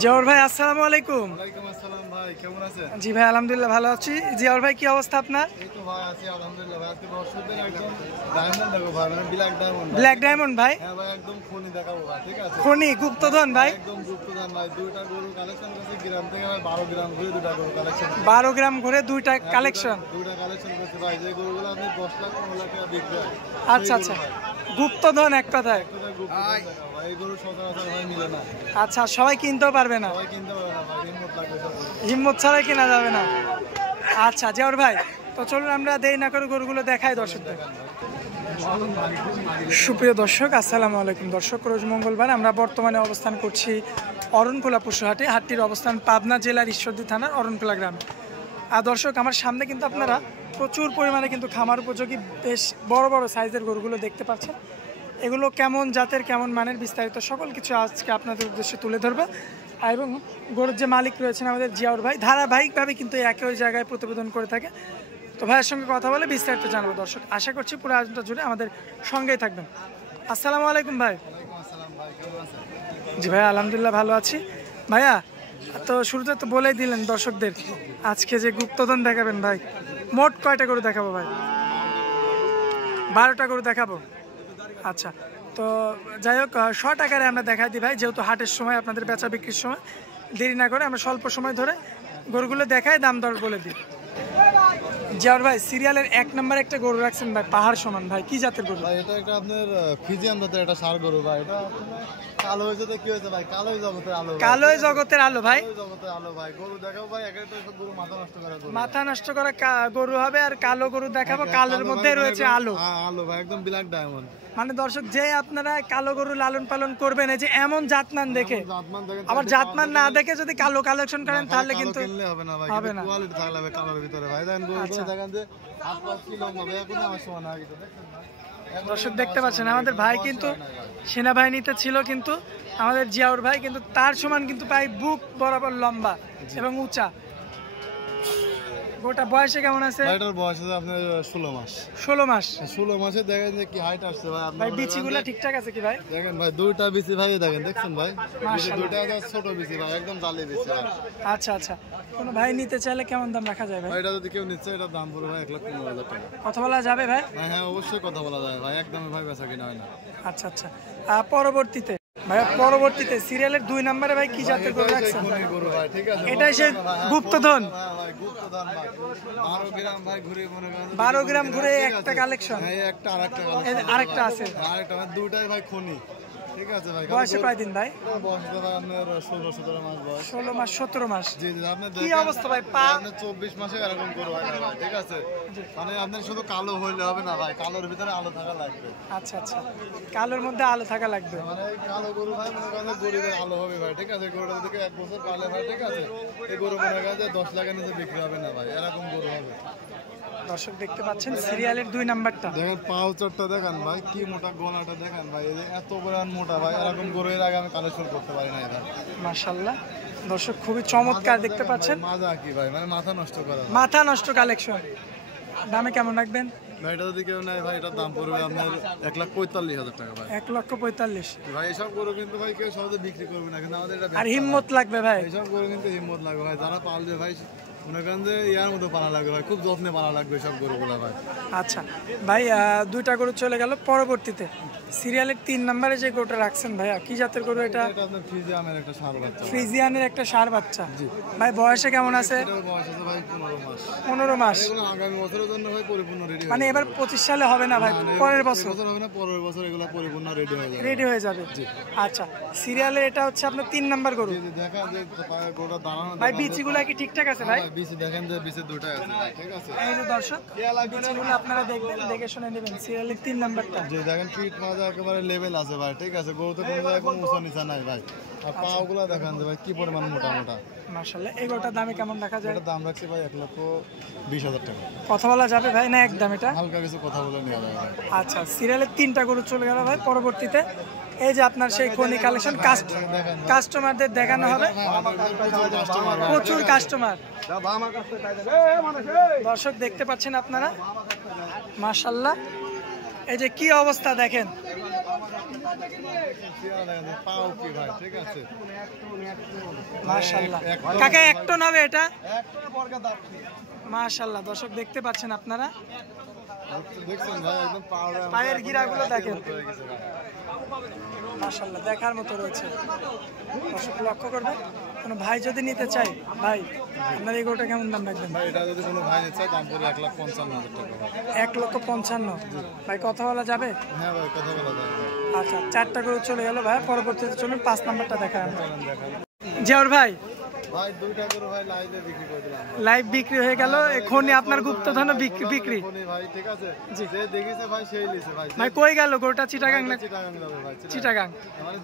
জিয়াউর ভাই আসসালামু আলাইকুম। ওয়ালাইকুম আসসালাম ভাই, কেমন আছেন? জি ভাই আলহামদুলিল্লাহ ভালো আছি। জিয়াউর ভাই কি অবস্থা আপনার? এই তো ভাই আছি আলহামদুলিল্লাহ ভাই। আজকে বর্ষদের একদম ডায়মন্ড দেখো ভাই, মানে ব্ল্যাক ডায়মন্ড। ব্ল্যাক ডায়মন্ড ভাই? হ্যাঁ ভাই, একদম খনি দেখাবো ভাই, ঠিক আছে? খনি গুপ্তধন ভাই? একদম গুপ্তধন ভাই। দুইটা গরু কালেকশন করছি গ্রাম থেকে ভাই, 12 গ্রাম ঘুরে দুইটা গরু কালেকশন। 12 গ্রাম ঘুরে দুইটা কালেকশন? দুইটা কালেকশন করছি ভাই, যে গরুগুলো আপনি 10 লাখ 15 লাখ টাকা বিক্রি হয়। আচ্ছা আচ্ছা, গুপ্তধন এক কথায়। এই গরু সচরাচর ভাই মিলে না। আচ্ছা, সবাই কিনতেও পারবে না? সবাই কিনতে পারবে না ভাই, হিম্মত লাগবে সব। হিম্মত ছাড়াই কেনা যাবে না। আচ্ছা জিয়াউর ভাই, তো চলুন আমরা দেরি না করে গরুগুলো দেখাই দর্শকদের। সুপ্রিয় দর্শক আসসালামু আলাইকুম। দর্শক, রোজ মঙ্গলবার আমরা বর্তমানে অবস্থান করছি অরণখোলা পশুহাটে। হাটটির অবস্থান পাবনা জেলার ঈশ্বরদী থানার অরণখোলা গ্রামে। আর দর্শক, আমার সামনে কিন্তু আপনারা প্রচুর পরিমাণে কিন্তু খামার উপযোগী বেশ বড় বড় সাইজের গরুগুলো দেখতে পাচ্ছেন। এগুলো কেমন জাতের, কেমন মানের, বিস্তারিত সকল কিছু আজকে আপনাদের উদ্দেশ্যে তুলে ধরবো। এবং গরুর যে মালিক রয়েছেন আমাদের জিয়াউর ভাই, ধারাবাহিকভাবে কিন্তু একই জায়গায় প্রতিবেদন করে থাকে। তো ভাইয়ের সঙ্গে কথা বলে বিস্তারিত জানাবো। দর্শক, আশা করছি পুরো আয়োজনটা জুড়ে আমাদের সঙ্গেই থাকবেন। আসসালামু আলাইকুম ভাই। ওয়ালাইকুম আসসালাম ভাই, কেমন আছেন? জি ভাই আলহামদুলিল্লাহ ভালো আছি। ভাইয়া, তো শুরুতে তো বলেই দিলেন দর্শকদের আজকে যে গুপ্তধন দেখাবেন ভাই, মোট কয়টা গরু দেখাবো ভাই? 12টা গরু দেখাবো। আচ্ছা, তো যাই হোক, শর্ট আকারে আমরা দেখাই দিই ভাই, যেহেতু হাটের সময় আপনাদের বেচা বিক্রির সময় দেরি না করে আমরা স্বল্প সময় ধরে গরুগুলো দেখাই, দাম দর বলে দিই। জিয়াউর ভাই, সিরিয়ালের 1 নম্বরে একটা গরু রাখছেন ভাই, পাহাড় সমান ভাই, কি জাতের গরু? ভাই এটা একটা আপনার ফিজিয়ান জাতের একটা ষাঁড় গরু ভাই। এটা কালো হয়েছে তো কি হয়েছে ভাই, কালোই জগতের আলো। কালোই জগতের আলো ভাই? জগতের আলো ভাই। গরু দেখাও ভাই, একটা সব গরু মাথা নষ্ট করা গরু। মাথা নষ্ট করা গরু হবে, আর কালো গরু দেখাবো, কালোর মধ্যে রয়েছে আলো। আলো ভাই, একদম ব্ল্যাক ডায়মন্ড। মানে দর্শক, যে আপনারা কালো গরু লালন পালন করবেন, এই যে এমন জাতমান দেখে, আবার জাতমান না দেখে যদি কালো কালেকশন করেন তাহলে কিন্তু হবে না ভাই, হবে না। কোয়ালিটি থাকলে হবে কালোর ভিতরে ভাই। দেখেন গরুগুলো দেখেন যে 8-5 কিলো হবে, এখনো আমার সমান আগে তো দেখেন না। দর্শক দেখতে পাচ্ছেন আমাদের ভাই কিন্তু সেনাবাহিনীতে ছিল, কিন্তু আমাদের জিয়াউর ভাই কিন্তু তার সমান কিন্তু প্রায় বুক বরাবর লম্বা এবং উঁচা। গোটা বয়সে কেমন আছে? এটার বয়স আছে আপনার 16 মাস। 16 মাস? 16 মাসে দেখেন যে কি হাইট আসছে ভাই। ভাই বিচিগুলো ঠিকঠাক আছে কি ভাই? দেখেন ভাই, দুইটা বিচি ভাই, দেখেন দেখছেন ভাই, বিচি দুইটা ছোট বিচি ভাই, একদম জালি বিচি ভাই। আচ্ছা আচ্ছা, কোন ভাই নিতে চাইলে কেমন দাম রাখা যায় ভাই? এটা যদি কেউ নিচ্ছে, এটা দাম পড়বে ভাই 1,15,000 টাকা। কথা বলা যাবে ভাই? হ্যাঁ অবশ্যই কথা বলা যায় ভাই, একদমই ভাই বেচা কিনা হয় না। আচ্ছা আচ্ছা, পরবর্তীতে ভাইয়া, পরবর্তীতে সিরিয়ালের 2 নম্বরে ভাই কি জাতের গরু রাখছেন? গরু ভাই, ঠিক আছে, এটাই সে গুপ্তধন? ভাই গুপ্তধন ভাই। 12 গ্রাম ভাই ঘুরে মনে করেন, 12 গ্রাম ঘুরে একটা কালেকশন? হ্যাঁ একটা আরেকটা আরেকটা আছে? আরেকটা ভাই, দুটাই ভাই খনি, ঠিক আছে ভাই। বয়সে কয় দিন ভাই? বয়স ভাই আপনার 16-17 মাস বয়স। 16 মাস 17 মাস? জি জি। আপনার কি অবস্থা ভাই, পা? আপনার 24 মাসে এরকম গরু হয় না ভাই, ঠিক আছে? মানে আপনার শুধু কালো হইলে হবে না ভাই, কালোর ভিতরে আলো থাকা লাগবে। আচ্ছা আচ্ছা, কালোর মধ্যে আলো থাকা লাগবে। মানে এই কালো গরু ভাই মনে করেন গরিবের আলো হবে ভাই, ঠিক আছে? গরুটা থেকে 1 বছর পালে ভাই, ঠিক আছে? এই গরু মনে করেন যে 10 লাখের নিচে বিক্রি হবে না ভাই, এরকম গরু হবে। দর্শক দেখতে পাচ্ছেন সিরিয়ালের 2 নাম্বারটা, দেখেন পাও চটটা দেখেন ভাই, কি মোটা গলাটা দেখেন ভাই, এই যে এত বড় মোটা ভাই, এরকম গরু এর আগে আমি কালেকশন করতে পারি না এটা। মাশাআল্লাহ দর্শক, খুবই চমৎকার দেখতে পাচ্ছেন। মাজা কি ভাই, মানে মাথা নষ্ট করা, মাথা নষ্ট কালেকশন। দামে কেমন রাখবেন ভাই? এটা যদি কেউ নেয় ভাই, এটার দাম পড়বে আপনার 1,45,000 টাকা ভাই। 1,45,000? ভাই এসব গরু কিন্তু ভাই কেউ সহজে বিক্রি করবে না, কিন্তু আমাদের এটা আর হিম্মত লাগবে ভাই, এইসব গরু কিন্তু হিম্মত লাগবে ভাই, যারা পালবে ভাই মনে করেন যে ইয়ার মতো পালা লাগবে ভাই, খুব যত্নে পালা লাগবে সব গরুগুলো ভাই। আচ্ছা ভাই, 2টা গরু চলে গেল। পরবর্তীতে সিরিয়ালের 3 নম্বরে যে গরুটা রাখছেন ভাইয়া, কি জাতের গরু এটা? এটা আপনার ফ্রিজিয়ামের একটা ষাঁড় বাচ্চা। ফ্রিজিয়ানের একটা ষাঁড় বাচ্চা? ভাই বয়সে কেমন আছে? এটার বয়স আছে ভাই 15 মাস। 15 মাস? এগুলো আগামী বছরের জন্য ভাই পরিপূর্ণ রেডি, মানে এবার 25 সালে হবে না ভাই, পরের বছর হবে না, পরের বছর এগুলো পরিপূর্ণ রেডি হয়ে যাবে। রেডি হয়ে যাবে? আচ্ছা, সিরিয়ালে এটা হচ্ছে আপনার 3 নাম্বার গরু। দেখা যে গরুটা দাঁড়ানো ভাই বিচিগুলো কি ঠিকঠাক আছে ভাই? বিচি দেখেন যে বিচি দুটাই আছে ভাই, ঠিক আছে? এই যে দর্শক, বিচিগুলো আপনারা দেখবেন, দেখে শুনে নেবেন। সিরিয়ালের 3 নাম্বারটা যে দেখেন ফিট মাজা একেবারে লেভেল আছে ভাই, ঠিক আছে? গরুতে কোনো জায়গায় কোনো উঁচা নিচা নাই ভাই। আর পাগুলা দেখেন যে ভাই কি পরিমাণ মোটা মোটা। মাশাআল্লাহ, এই গরুটার দামে কেমন দেখা যায়? এটার দাম রাখছি ভাই 1,20,000 টাকা। কথা বলা যাবে ভাই না একদম এটা? হালকা কিছু কথা বলে নেওয়া যায় ভাই। আচ্ছা, সিরিয়ালের 3টা গরু চলে গেল ভাই। পরবর্তীতে এই যে আপনার সেই কোনি কালেকশন কাস্টমারদের দেখানো হবে, প্রচুর কাস্টমার। দর্শক দেখতে পাচ্ছেন আপনারা, মাশাআল্লাহ এই যে কি অবস্থা দেখেন, পাও কি ভাই, ঠিক আছে। মাশাআল্লাহ কাকা এক টন হবে এটা? মাশাআল্লাহ দর্শক দেখতে পাচ্ছেন আপনারা, দেখছেন ভাই একদম পায়ের গিরাগুলো দেখেন, মাশাআল্লাহ দেখার মতো রয়েছে। দর্শক লক্ষ্য করবেন, কোনো ভাই যদি নিতে চাই ভাই আপনার এই গরুটা কেমন দাম রাখবেন? ভাই এটা যদি কোনো ভাই নিতে চায় দাম পড়বে 1,55,000 টাকা। 1,55,000 ভাই, কথা বলা যাবে? হ্যাঁ ভাই কথা বলা যাবে। আচ্ছা, 4টা গরু চলে গেল ভাই, পরবর্তীতে চলুন 5 নাম্বারটা দেখায় আমরা। জিয়াউর ভাই ভাই 2টা গরু ভাই লাইভে বিক্রি করে দিলাম। লাইভ বিক্রি হয়ে গেল, এখনই আপনার গুপ্তধন বিক্রি ভাই ঠিক আছে, জি। যে দেখেছে ভাই সেই লিছে ভাই। ভাই কই গেল গরুটা? চিটাগাং না? চিটাগাং যাবে ভাই, চিটাগাং। মানে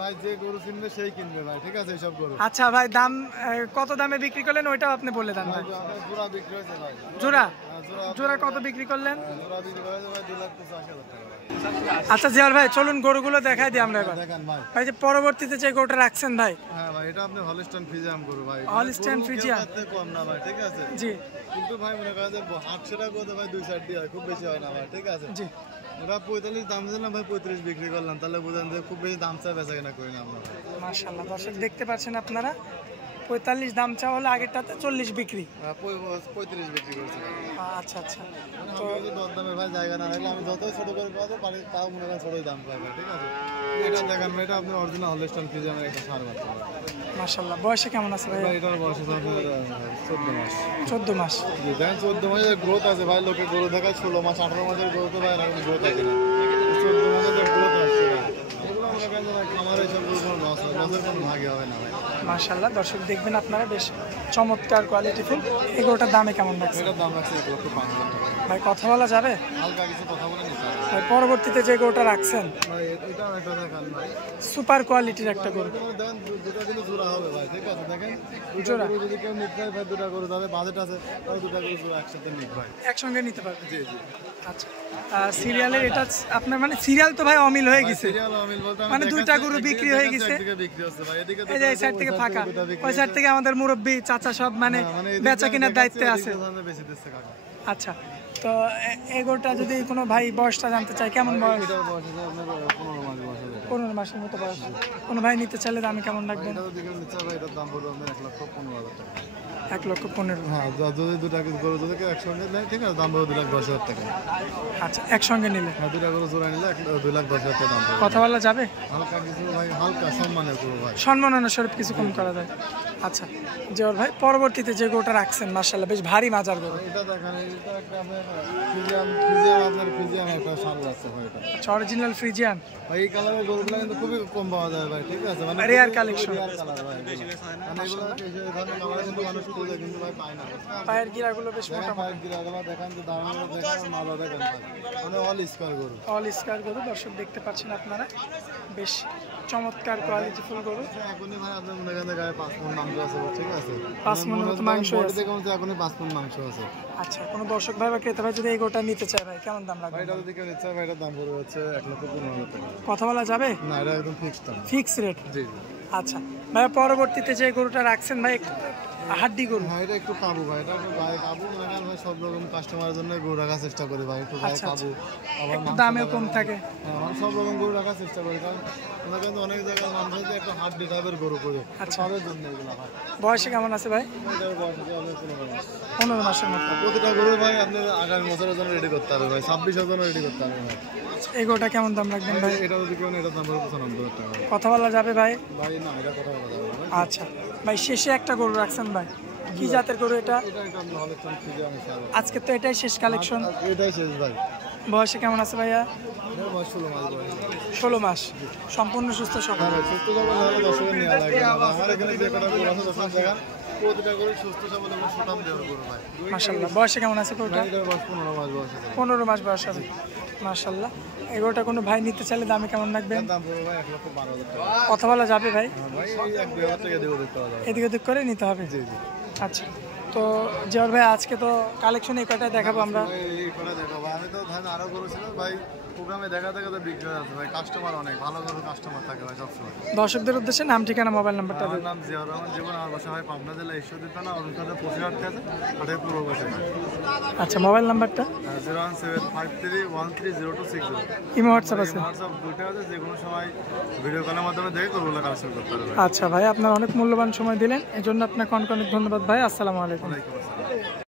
ভাই যে গরু কিনবে সেই কিনবে ভাই, ঠিক আছে সব গরু। আচ্ছা ভাই, দাম কত দামে বিক্রি করলেন ওইটাও আপনি বলে দেন ভাই। জোড়া বিক্রি হয়েছে ভাই। জোড়া? জোড়া জোড়া কত বিক্রি করলেন? জোড়া বিক্রি হয়েছে ভাই 2,85,000 টাকা। আচ্ছা জিয়াউর ভাই চলুন গরুগুলো দেখাই দিই আমরা এবার। দেখেন ভাই। ভাই যে পরবর্তীতে যে গরুটা রাখছেন ভাই, হ্যাঁ ভাই এটা আপনি হলস্টাইন ফ্রিজিয়ান গরু ভাই। হলস্টাইন ফ্রিজিয়ান কম না ভাই, ঠিক আছে জি। কিন্তু ভাই মনে করেন যে 800 টাকা করে ভাই 2 সাইড দিয়ে হয়, খুব বেশি হয় না ভাই, ঠিক আছে জি। ওরা 45 দাম দিলাম ভাই, 35 বিক্রি করলাম, তাহলে বুঝেন যে খুব বেশি দাম চাই বেচা কেনা করি না আমরা। মাশাআল্লাহ দর্শক দেখতে পাচ্ছেন আপনারা, 45 দাম চা হলে আগেরটাতে 40 বিক্রি। 35 বিক্রি করছি। আচ্ছা আচ্ছা, তো দর দামে ভাই জায়গা না হলে আমি যতই ছোট করে পাবো পারি, তাও মনে করেন ছোটই দাম পাই ভাই, ঠিক আছে। এটা দেখেন ভাই, এটা আপনি অরিজিনাল হলস্টাইন ফ্রিজিয়ানের একটা সার বাচ্চা। মাশাআল্লাহ বয়সে কেমন আছে ভাই? ভাই এটার বয়স আছে আপনার 14 মাস। 14 মাস। জি দেখেন 14 মাসের গ্রোথ আছে ভাই, লোকে গরু দেখায় 16 মাস 18 মাসের গ্রোথ ভাই, এরকম গ্রোথ আছে না। 14 মাসের গ্রোথ আসছে ভাই। এগুলো আমরা কেন ভাই খামারে এইসব গরু কোনো লস হয়, লসের কোনো ভাগই হবে না ভাই। মাশাআল্লাহ দর্শক দেখবেন আপনারা, বেশ চমৎকার কোয়ালিটি ফুল। এগুলোটার দামে কেমন লাগছে? এটার দাম রাখছে 1,05,000 টাকা। ভাই কথা বলা যাবে? হালকা কিছু কথা বলে নিতে হবে। ভাই পরবর্তীতে যে গরুটা রাখছেন ভাই এটাও একটা দেখান ভাই। সুপার কোয়ালিটির একটা গরু। দেখেন দুটা কিন্তু জোড়া হবে ভাই, ঠিক আছে দেখেন জোড়া। গরু যদি কেউ নিতে চায় ভাই, দুটা গরু তাহলে বাজেট আছে, তাহলে দুটা গরু জোড়া একসাথে নিক ভাই। একসঙ্গে নিতে পারবেন? জি জি। আচ্ছা, সিরিয়ালের এটা আপনার মানে সিরিয়াল তো ভাই অমিল হয়ে গেছে, সিরিয়াল আমিল বলতে আমি মানে দুইটা গরু দেখাচ্ছি, বিক্রি হয়ে গেছে। একদিকে বিক্রি হচ্ছে ভাই, এদিকে এই যে এই সাইড থেকে ফাঁকা, ওই সাইড থেকে আমাদের মুরব্বি চাচা সব মানে বেচা কেনার দায়িত্বে আছে। বেশি দিচ্ছে কাকা। আচ্ছা, তো এই গরুটা যদি কোনো ভাই বয়সটা জানতে চায়, কেমন বয়স? এটার বয়স আছে আপনার 15 মাস বয়স আছে। 15 মাসের মতো বয়স। কোনো ভাই নিতে চাইলে দামে কেমন রাখবেন? এটাও দিকে নিচ্ছে ভাই, এটার দাম পড়বে আপনার 1,15,000 টাকা। 1,15,000। হ্যাঁ যদি দুটা গরু যদি কেউ একসঙ্গে নেয়, ঠিক আছে দাম পড়বে 2,10,000 টাকা। আচ্ছা, একসঙ্গে নিলে? হ্যাঁ দুটা গরু জোড়া নিলে 2,10,000 টাকা দাম পড়বে। কথা বলা যাবে? হালকা কিছু ভাই, হালকা সম্মানের গরু ভাই। সম্মাননা স্বরূপ কিছু কম করা যায়। আচ্ছা জিয়াউর ভাই, পরবর্তীতে যে গরুটা রাখছেন মাশাআল্লাহ বেশ ভারী মাজার গরু। এটা দেখেন, এটা একটা আপনার ফ্রিজিয়ান একটা সার আছে ভাই। এটা আচ্ছা, অরিজিনাল ফ্রিজিয়ান। ভাই এই কালারের গরুগুলো কিন্তু খুবই কম পাওয়া যায় ভাই, ঠিক আছে মানে রেয়ার কালেকশন। রেয়ার কালার ভাই, মানে এগুলো এই ধরনের কালার কিন্তু মানুষ খুঁজে কিন্তু ভাই পায় না। পায়ের গিরাগুলো বেশ মোটা দেখেন পায়ের গিরাগুলো দেখেন, যে দাঁড়ানো দেখেন, মালা দেখেন ভাই, মানে অল স্কয়ার গরু। অল স্কার গরু দর্শক দেখতে পাচ্ছেন আপনারা, বেশ চমৎকার কোয়ালিটি ফুল গরু। এখনই ভাই আপনার মনে করেন গায়ে 5 মণ মাংস আছে, ঠিক আছে 5 মণের মতো মাংস আছে। দেখুন এখনই 5 মণ মাংস আছে। আচ্ছা, কোনো দর্শক ভাই বা ক্রেতা ভাই যদি এই গরুটা নিতে চায় ভাই কেমন দাম ভাই লাগবে? এটা যদি কেউ নিচ্ছে ভাই, এটার দাম পড়বে হচ্ছে 1,15,000 টাকা। কথা বলা যাবে? না এটা একদম ফিক্সড দাম। Fix rate? জি জি। আচ্ছা ভাই, পরবর্তীতে যে গরুটা রাখছেন ভাই হাড্ডি গরু। হ্যাঁ এটা একটু কাবু ভাই, এটা একটু গায়ে কাবু, মানে ভাই সব রকম কাস্টমারের জন্য গরু রাখার চেষ্টা করি ভাই, একটু গায়ে আচ্ছা, কাবু, আবার একটু দামেও কম থাকে। হ্যাঁ মানে সব রকম গরু রাখার চেষ্টা করি, কারণ মনে করেন অনেক জায়গায় মানুষ হচ্ছে একটা হাড্ডি টাইপের গরু করে, আচ্ছা। তাদের জন্য এগুলো ভাই। বয়সে কেমন আছে ভাই? এটার বয়স আছে অনেক 15 মাস। 15 মাসের মতো। প্রতিটা গরু ভাই আপনার আগামী বছরের জন্য রেডি করতে হবে ভাই, 26-এর জন্য রেডি করতে হবে ভাই। এই গরুটা কেমন দাম রাখবেন ভাই? এটা যদি কেউ এটার দাম পড়বে 95,000 টাকা। কথা বলা যাবে ভাই? ভাই না এটা কথা বলা যাবে না ভাই। আচ্ছা ভাই, শেষে একটা গরু রাখছেন ভাই, কি জাতের গরু এটা? এটা আপনি হলস্টাইন ফ্রিজিয়ান হিসাবে। আজকে তো এটাই শেষ কালেকশন। এটাই শেষ ভাই। বয়সে কেমন আছে ভাইয়া? এটার বয়স 16 মাস বয়স। 16 মাস। সম্পূর্ণ সুস্থ সবল। হ্যাঁ, সুস্থ সবল হলে দর্শকের নেওয়া লাগবে না। আমার এখানে যে কটা গরু আছে দর্শক দেখান, প্রতিটা গরু সুস্থ সবল এবং সুঠাম দেওয়ার গরু ভাই। মাশাআল্লাহ, বয়সে কেমন আছে গরুটা? এটার বয়স 15 মাস বয়স আছে। 15 মাস বয়স হবে। মাশাআল্লাহ, এই গরুটা কোনো ভাই নিতে চাইলে দামে কেমন রাখবেন? এর দাম পড়বে ভাই 1,12,000 টাকা। কথা বলা যাবে ভাই? হ্যাঁ ভাই এই 1-2 টাকা দেবো দেখতে পাওয়া যাবে। এদিক ওদিক করে নিতে হবে। জি জি। আচ্ছা, তো জিয়াউর ভাই আজকে তো কালেকশন এই কটাই দেখাবো আমরা। এই কটা দেখো ভাই, আমি তো ধান আরো গরু ছিল ভাই, প্রোগ্রামে দেখা দেখা তো বিক্রি হয়ে যাচ্ছে ভাই, কাস্টমার অনেক ভালো ভালো কাস্টমার থাকে ভাই সবসময়। দর্শকদের উদ্দেশ্যে নাম ঠিকানা মোবাইল নাম্বারটা আমার দিন। নাম জিয়াউর রহমান জীবন, আমার বাসা হয় পাবনা জেলা ঈশ্বরদী থানা অরুণকাতে পশুহাটতে আছে, ওটাই পূর্ব পাশে। আচ্ছা, মোবাইল নাম্বারটা? 01753 130 260। ইমো হোয়াটসঅ্যাপ আছে? হোয়াটসঅ্যাপ দুটো আছে, যে কোনো সময় ভিডিও কলের মাধ্যমে দেখে গরুগুলো কালেকশন করতে পারবে। আচ্ছা ভাই, আপনার অনেক মূল্যবান সময় দিলেন, এই জন্য আপনাকে অনেক অনেক ধন্যবাদ ভাই। আসসালামু আলাইকুম। ওয়ালাইকুম আসসালাম।